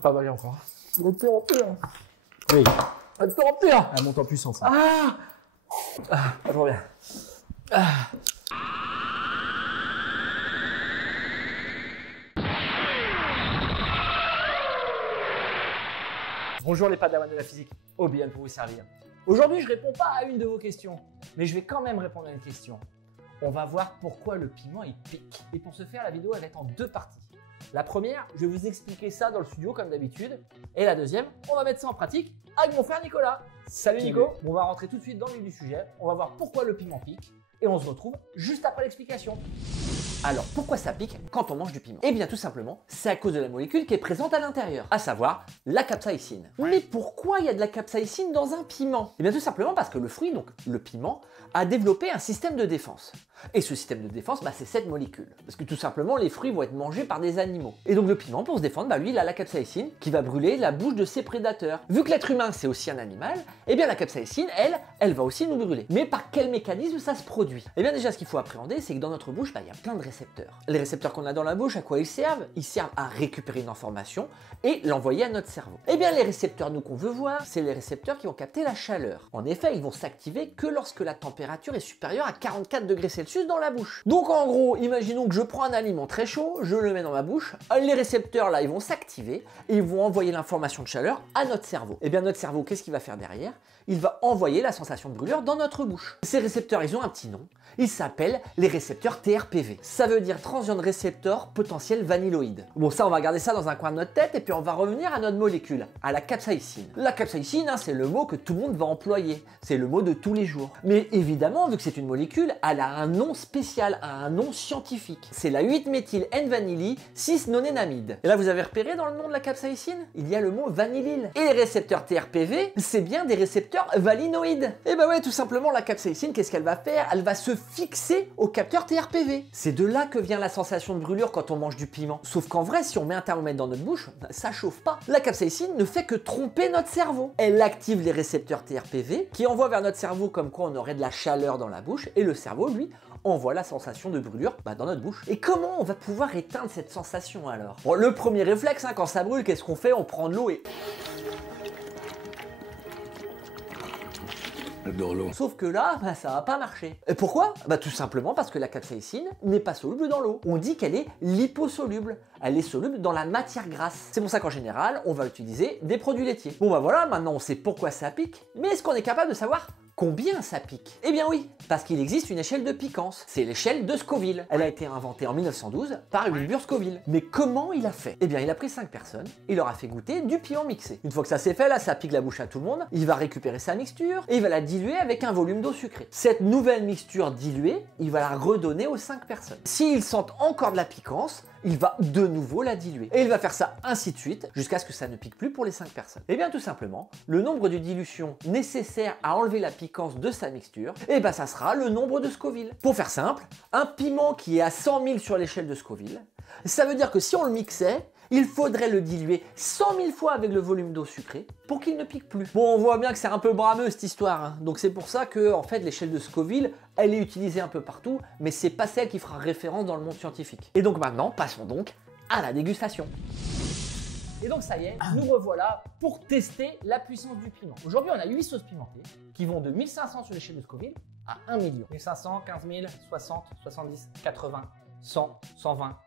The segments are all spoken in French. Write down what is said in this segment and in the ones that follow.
Pas mal encore. Il est en pire. Oui. Il est en pire. Elle monte en puissance. Ah, pas trop bien. Bonjour les padawans de la physique, Obi-Wan pour vous servir. Aujourd'hui, je réponds pas à une de vos questions, mais je vais quand même répondre à une question. On va voir pourquoi le piment il pique. Et pour ce faire, la vidéo elle va être en deux parties. La première, je vais vous expliquer ça dans le studio comme d'habitude. Et la deuxième, on va mettre ça en pratique avec mon frère Nicolas. Salut Nico. On va rentrer tout de suite dans le vif du sujet. On va voir pourquoi le piment pique. Et on se retrouve juste après l'explication. Alors, pourquoi ça pique quand on mange du piment? Eh bien, tout simplement, c'est à cause de la molécule qui est présente à l'intérieur, à savoir la capsaïcine. Mais pourquoi il y a de la capsaïcine dans un piment? Eh bien, tout simplement parce que le fruit, donc le piment, a développé un système de défense. Et ce système de défense, c'est cette molécule. Parce que tout simplement, les fruits vont être mangés par des animaux. Et donc le piment, pour se défendre, lui, il a la capsaïcine qui va brûler la bouche de ses prédateurs. Vu que l'être humain, c'est aussi un animal, eh bien la capsaïcine, elle va aussi nous brûler. Mais par quel mécanisme ça se produit? Eh bien déjà, ce qu'il faut appréhender, c'est que dans notre bouche, il y a plein de récepteurs. Les récepteurs qu'on a dans la bouche, à quoi ils servent? Ils servent à récupérer une information et l'envoyer à notre cerveau. Eh bien les récepteurs, nous, qu'on veut voir, c'est les récepteurs qui vont capter la chaleur. En effet, ils vont s'activer que lorsque la température est supérieure à 44 degrés Celsius dans la bouche. Donc en gros, imaginons que je prends un aliment très chaud, je le mets dans ma bouche, les récepteurs là, ils vont s'activer et ils vont envoyer l'information de chaleur à notre cerveau. Et bien notre cerveau, qu'est-ce qu'il va faire derrière? Il va envoyer la sensation de brûlure dans notre bouche. Ces récepteurs, ils ont un petit nom. Ils s'appellent les récepteurs TRPV. Ça veut dire Transient Receptor Potentiel Vanilloïde. Bon, ça, on va garder ça dans un coin de notre tête et puis on va revenir à notre molécule, à la capsaïcine. La capsaïcine, c'est le mot que tout le monde va employer. C'est le mot de tous les jours. Mais évidemment, vu que c'est une molécule, elle a un nom spécial, un nom scientifique. C'est la 8-méthyl-N-vanillyl-6-nonénamide. Et là, vous avez repéré dans le nom de la capsaïcine? Il y a le mot vanillyle. Et les récepteurs TRPV, c'est bien des récepteurs valinoïdes. Et bah ouais, tout simplement, la capsaïcine, qu'est-ce qu'elle va faire? Elle va se fixer au capteur TRPV. C'est de là que vient la sensation de brûlure quand on mange du piment. Sauf qu'en vrai, si on met un thermomètre dans notre bouche, ça chauffe pas. La capsaïcine ne fait que tromper notre cerveau. Elle active les récepteurs TRPV qui envoient vers notre cerveau comme quoi on aurait de la chaleur dans la bouche et le cerveau, lui, envoie la sensation de brûlure dans notre bouche. Et comment on va pouvoir éteindre cette sensation alors? Bon, le premier réflexe, quand ça brûle, qu'est-ce qu'on fait? On prend de l'eau et... Sauf que là, ça va pas marcher. Et pourquoi? Tout simplement parce que la capsaïcine n'est pas soluble dans l'eau. On dit qu'elle est liposoluble. Elle est soluble dans la matière grasse. C'est pour ça qu'en général, on va utiliser des produits laitiers. Bon voilà, maintenant on sait pourquoi ça pique, mais est-ce qu'on est capable de savoir combien ça pique? Eh bien oui, parce qu'il existe une échelle de piquance. C'est l'échelle de Scoville. Elle a été inventée en 1912 par Wilbur Scoville. Mais comment il a fait? Eh bien, il a pris 5 personnes, il leur a fait goûter du piment mixé. Une fois que ça s'est fait, là, ça pique la bouche à tout le monde. Il va récupérer sa mixture et il va la diluer avec un volume d'eau sucrée. Cette nouvelle mixture diluée, il va la redonner aux 5 personnes. S'ils sentent encore de la piquance, il va de nouveau la diluer. Et il va faire ça ainsi de suite, jusqu'à ce que ça ne pique plus pour les 5 personnes. Et bien tout simplement, le nombre de dilutions nécessaires à enlever la piquance de sa mixture, et ça sera le nombre de Scoville. Pour faire simple, un piment qui est à 100 000 sur l'échelle de Scoville, ça veut dire que si on le mixait, il faudrait le diluer 100 000 fois avec le volume d'eau sucrée pour qu'il ne pique plus. Bon, on voit bien que c'est un peu brameux cette histoire, donc c'est pour ça que en fait l'échelle de Scoville, elle est utilisée un peu partout, mais c'est pas celle qui fera référence dans le monde scientifique. Et donc maintenant, passons donc à la dégustation. Et donc ça y est, nous revoilà pour tester la puissance du piment. Aujourd'hui, on a 8 sauces pimentées qui vont de 1500 sur l'échelle de Scoville à 1 million. 1500, 15 000, 60, 70, 80, 100, 120,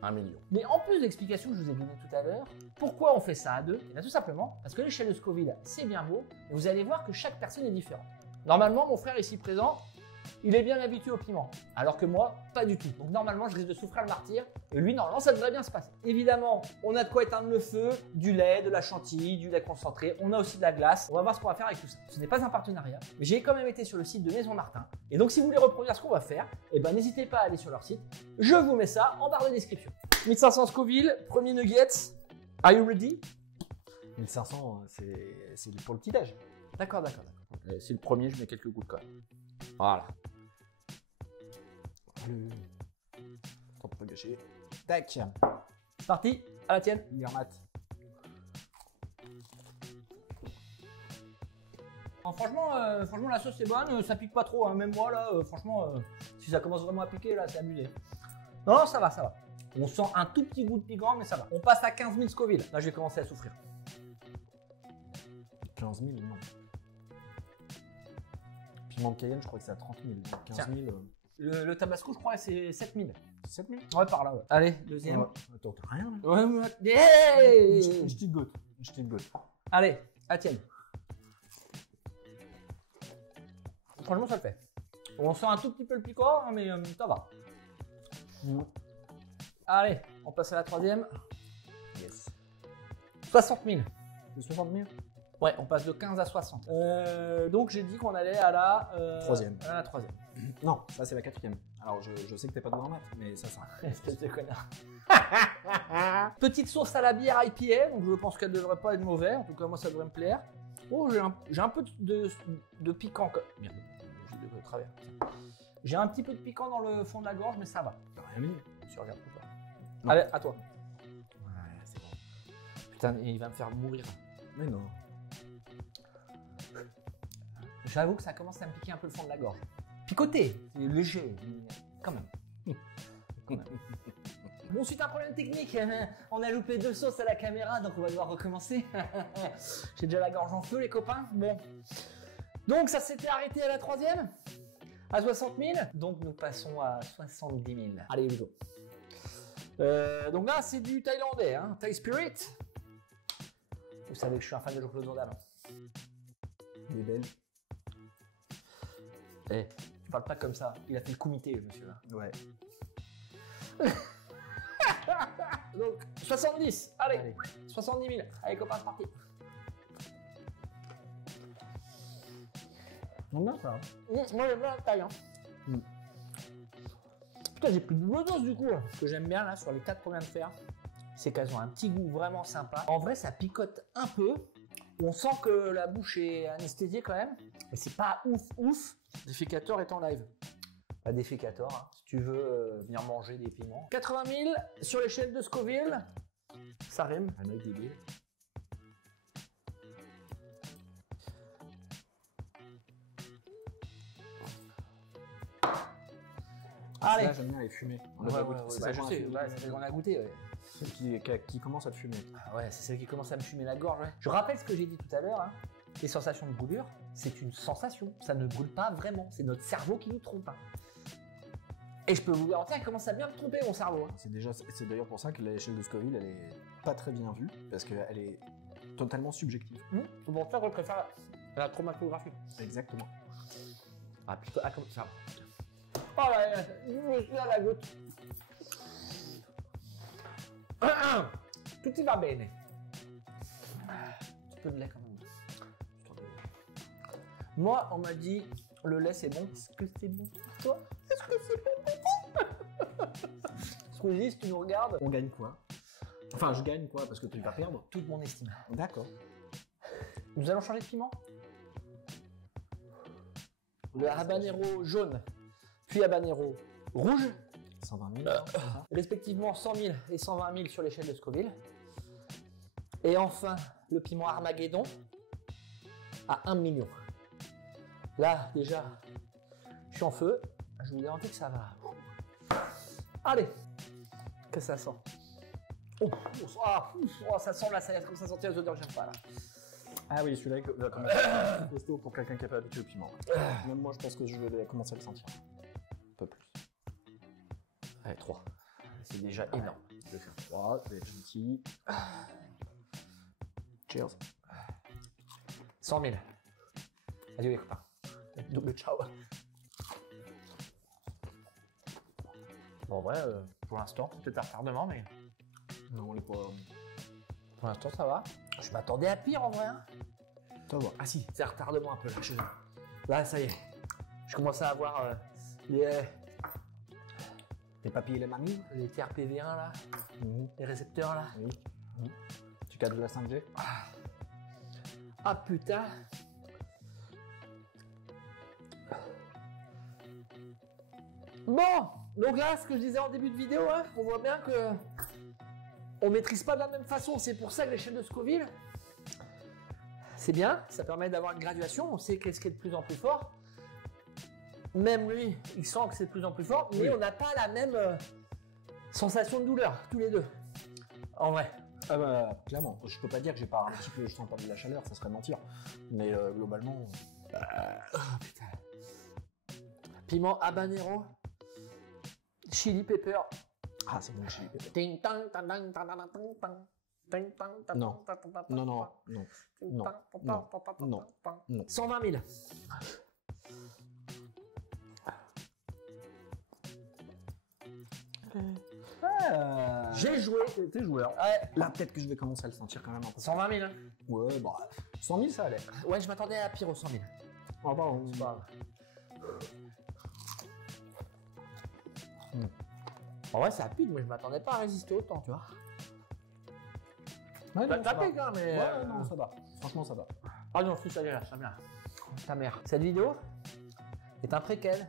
1 million. Mais en plus de l'explication que je vous ai donnée tout à l'heure, pourquoi on fait ça à deux? Et bien tout simplement parce que l'échelle de Scoville, c'est bien beau, mais vous allez voir que chaque personne est différente. Normalement, mon frère ici présent, il est bien habitué au piment, alors que moi, pas du tout. Donc normalement, je risque de souffrir le martyre, et lui, normalement, ça devrait bien se passer. Évidemment, on a de quoi éteindre le feu, du lait, de la chantilly, du lait concentré, on a aussi de la glace. On va voir ce qu'on va faire avec tout ça. Ce n'est pas un partenariat, mais j'ai quand même été sur le site de Maison Martin, et donc si vous voulez reproduire ce qu'on va faire, n'hésitez pas à aller sur leur site. Je vous mets ça en barre de description. 1500 Scoville, premier nuggets. Are you ready? 1500, c'est pour le petit-déj. D'accord. C'est le premier, je mets quelques gouttes quand même. Voilà. Faut pas gâcher. Tac. C'est parti, à la tienne. Yermat. Franchement, la sauce est bonne, ça pique pas trop, hein. Même moi là, franchement, si ça commence vraiment à piquer là, c'est abusé. Non, ça va. On sent un tout petit goût de piquant, mais ça va. On passe à 15 000 Scoville. Là, je vais commencer à souffrir. 15 000, non. Piment de Cayenne, je crois que c'est à 30 000. 15 000. Le Tabasco, je crois, c'est 7 000. 7 000. Ouais, par là, ouais. Allez, deuxième. Ouais. Attends, t'as rien là. Ouais, ouais. Hey Une petite goutte. Une petite goutte. Allez, à tienne. Franchement, ça le fait. On sent un tout petit peu le piquant, hein, mais ça va. Allez, on passe à la troisième. Yes. 60 000. C'est 60 000. Ouais, on passe de 15 à 60. Donc j'ai dit qu'on allait à la Troisième. À la troisième. Non, ça c'est la quatrième. Alors je sais que t'es pas doué en maths, mais ça. Espèce de connard. Petite sauce à la bière IPA, donc je pense qu'elle devrait pas être mauvaise. En tout cas, moi ça devrait me plaire. Oh, j'ai un peu de piquant. Merde, j'ai de travers. J'ai un petit peu de piquant dans le fond de la gorge, mais ça va. T'as rien mis. Tu regardes ou pas? Non. Allez, à toi. Ouais, c'est bon. Putain, il va me faire mourir. Mais non. J'avoue que ça commence à me piquer un peu le fond de la gorge. Picoté, c'est léger, mais quand même. Quand même. Bon, suite à un problème technique, on a loupé 2 sauces à la caméra, donc on va devoir recommencer. J'ai déjà la gorge en feu, les copains. Bon. Donc ça s'était arrêté à la troisième, à 60 000. Donc nous passons à 70 000. Allez, let's go. Donc là, c'est du thaïlandais, hein, Thai Spirit. Vous savez que je suis un fan de Jean-Claude Van Damme. Il est belle. Eh, tu parles pas comme ça. Il a fait le comité, le monsieur là. Ouais. Donc 70. Allez. 70 000. Allez, copains, c'est parti. Non, non, ça va. Moi, j'aime bien la taille. Hein. Putain, j'ai pris de dose du coup. Ce que j'aime bien là sur les 4 qu'on vient de faire, c'est qu'elles ont un petit goût vraiment sympa. En vrai, ça picote un peu. On sent que la bouche est anesthésiée quand même. Mais c'est pas ouf. Déficator est en live. Pas Déficator, hein, si tu veux venir manger des piments. 80 000 sur l'échelle de Scoville. Ça rime. Un œil débile. Allez. Là, j'aime bien les fumées. On a pas goûté. C'est Bah, ça je qu'on a sais, fait. c'est celle qu'on a goûté. Ouais. Celle qui commence à te fumer. Ah ouais, c'est celle qui commence à me fumer la gorge. Ouais. Je rappelle ce que j'ai dit tout à l'heure. Hein. Les sensations de brûlure, c'est une sensation. Ça ne brûle pas vraiment. C'est notre cerveau qui nous trompe. Hein. Et je peux vous garantir qu'il commence à bien me tromper, mon cerveau. Hein. C'est d'ailleurs pour ça que l'échelle de Scoville, elle est pas très bien vue, parce qu'elle est totalement subjective. C'est pour ça que je préfère la chromatographie. Exactement. Ah, plutôt, comme ça. Oh là, je suis à la goutte. Tout y va bene. Un petit peu de lait quand même. Moi, on m'a dit le lait c'est bon. Est-ce que c'est bon pour toi? Est-ce que c'est bon pour toi? Squeezie, si tu nous regardes, On gagne quoi? Enfin, je gagne quoi? Parce que tu vas perdre. toute mon estime. D'accord. Nous allons changer de piment. Le habanero jaune, puis habanero rouge, 120 000. respectivement 100 000 et 120 000 sur l'échelle de Scoville. Et enfin, le piment Armageddon à 1 million. Là, déjà, je suis en feu. Je vous garantis que ça va. Allez, que ça sent. Ça sent là, ça commence à sentir les odeurs que j'aime pas là. Ah oui, celui-là va commencer à être costaud pour quelqu'un qui n'est pas habitué au piment. Même moi, je pense que je vais commencer à le sentir. Un peu plus. Allez, 3. C'est déjà énorme. Je vais faire 3, je vais être gentil. Cheers. 100 000. Adieu les copains. Double ciao. Bon, en vrai, pour l'instant, c'est peut-être un retardement, mais Non, on est pas. pour l'instant, ça va. Je m'attendais à pire en vrai. Hein. Ça va. Ah si. C'est un retardement un peu là. Là, ça y est. Je commence à avoir les papilles et les mamies. TRPV1 là, les récepteurs là. Oui. Tu cadres de la 5G. Ah putain. Bon, donc là, ce que je disais en début de vidéo, hein, on voit bien que on maîtrise pas de la même façon. C'est pour ça que l'échelle de Scoville, c'est bien. Ça permet d'avoir une graduation. On sait qu'est-ce qui est de plus en plus fort. Même lui, il sent que c'est de plus en plus fort, mais Oui. on n'a pas la même Sensation de douleur, tous les deux. En vrai. Ah bah, clairement. Je peux pas dire que j'ai pas un petit peu, je sens pas de la chaleur, ça serait mentir. Mais globalement. Putain. Piment habanero, chili pepper. Ah, c'est bon, le chili pepper. Ting tang tang tang tang tang tang tang. Ting tang tang Non. tang tang tang Non, non, tang. non. Ting Non. tang tang Non. tang tang tang Non. tang. Non. 120 000. J'ai joué, t'es joueur. Ouais. Là, peut-être que je vais commencer à le sentir quand même un peu. 120 000. Hein. Ouais, bah, 100 000, ça allait. Ouais, je m'attendais à pire aux 100 000. Ah, pardon. C'est pas grave. En vrai, ça pique, mais je m'attendais pas à résister autant, tu vois. Ouais, non, Ça ça va. pique, hein, mais. Ouais, non, ça va. Franchement, ça va. Ah non, si, ça vient là, ça vient là. Ta mère. Cette vidéo est un préquel.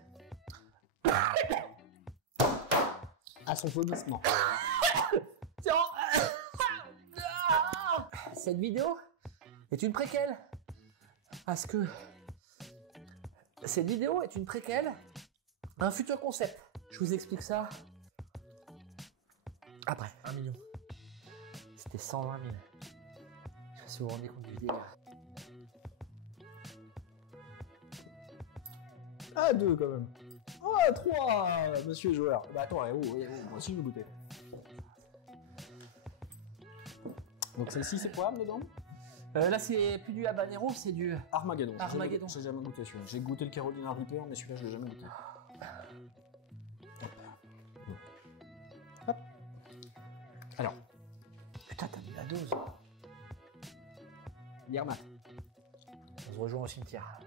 À son vomissement. Cette vidéo est une préquelle. Parce que cette vidéo est une préquelle à un futur concept. Je vous explique ça après. 1 million. C'était 120 000. Je sais pas si vous vous rendez compte du délire. Ah, 2 quand même. Ah, 3, monsieur joueur. Bah attends, moi aussi je vais goûter. Donc celle-ci, c'est quoi dedans? Là, c'est plus du habanero, c'est du. Armageddon. Armageddon. J'ai jamais goûté celui-là. J'ai goûté le Carolina Reaper, mais celui-là, je l'ai jamais goûté. Hop. Alors. Putain, t'as mis la dose. Yermat. On se rejoint au cimetière.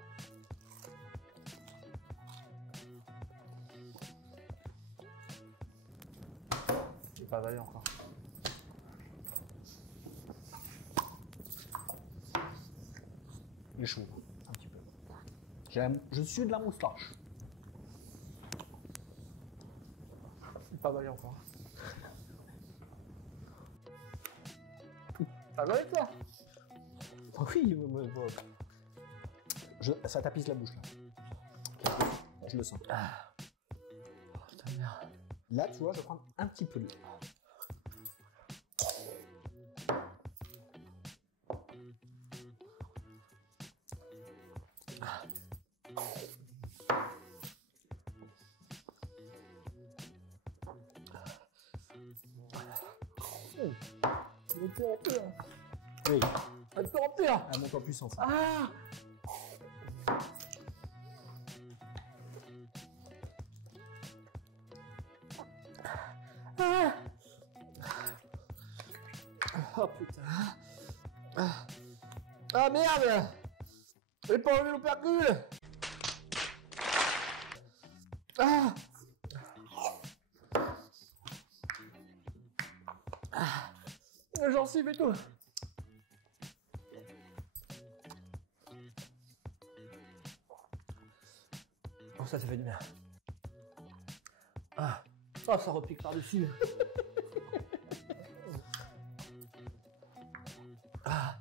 J'ai pas avalé encore. Il est chaud, un petit peu. J'aime. Je suis de la moustache. J'ai pas avalé encore. T'as avalé toi? Oui, ça tapisse la bouche là. Je le sens. Oh, putain, merde. Là, tu vois, je prends un petit peu de. De pire en pire. Oui, De pire en pire. elle monte en puissance. Ah! Ah! Oh putain. Ah merde! J'ai pas enlevé l'opercule! Ah! J'en suis et tout. Oh, ça fait du bien. Ah, oh, ça repique par-dessus. Ah.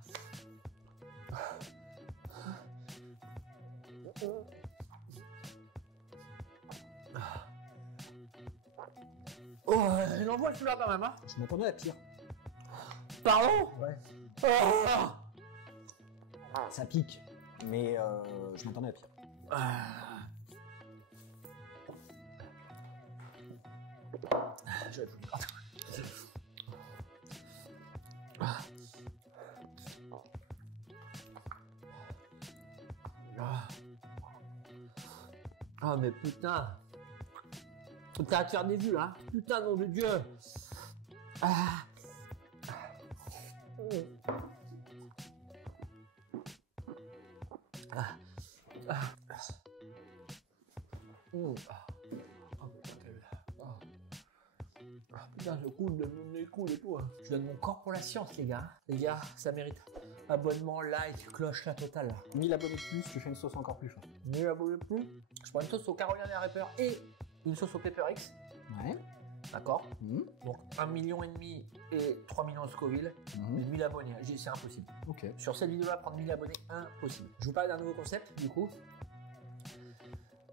Oh, il envoie celui-là quand même, hein. Je m'attendais à pire. Pardon? Ouais. Oh. Ça pique, mais je m'attendais à pire. Je vais être foutu. Ah mais putain. T'as à te faire des vues là. Putain nom de Dieu. Ah. Ah. Ah. Oh. Oh, putain, t'as vu là. Oh. Ah, putain, je coule de mon nez coule et tout. Hein. Je donne mon corps pour la science, les gars. Les gars, ça mérite. Abonnement, like, cloche, la totale. Là. 1000 abonnés de plus, tu fais une sauce encore plus forte. 1000 abonnés de plus. Je prends une sauce au Carolina Reaper et une sauce au Pepper X. Ouais. D'accord. Mmh. Donc 1,5 million et 3 millions de Scoville. Mmh. 1000 abonnés. C'est impossible. Ok. Sur cette vidéo-là, prendre 1000 abonnés, impossible. Je vous parle d'un nouveau concept, du coup.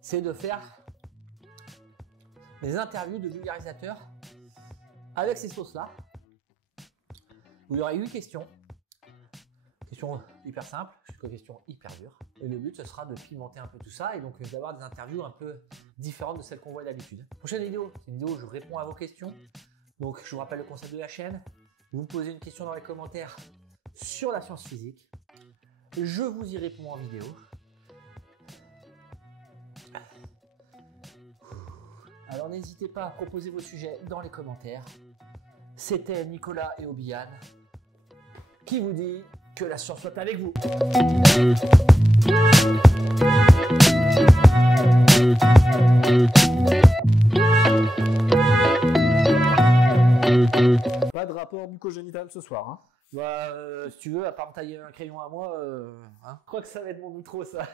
C'est de faire des interviews de vulgarisateurs avec ces sauces-là, où il y aura 8 questions. Questions hyper simples, jusqu'aux questions hyper dures. Et le but, ce sera de pimenter un peu tout ça et donc d'avoir des interviews un peu différentes de celles qu'on voit d'habitude. Prochaine vidéo, c'est une vidéo où je réponds à vos questions. Donc, je vous rappelle le concept de la chaîne. Vous me posez une question dans les commentaires sur la science physique. Je vous y réponds en vidéo. Alors, n'hésitez pas à proposer vos sujets dans les commentaires. C'était Nicolas et Obian qui vous dit que la science soit avec vous. Pas de rapport bucco-génital ce soir. Hein. Bah, si tu veux, à part me tailler un crayon à moi, hein. Je crois que ça va être mon outro, ça.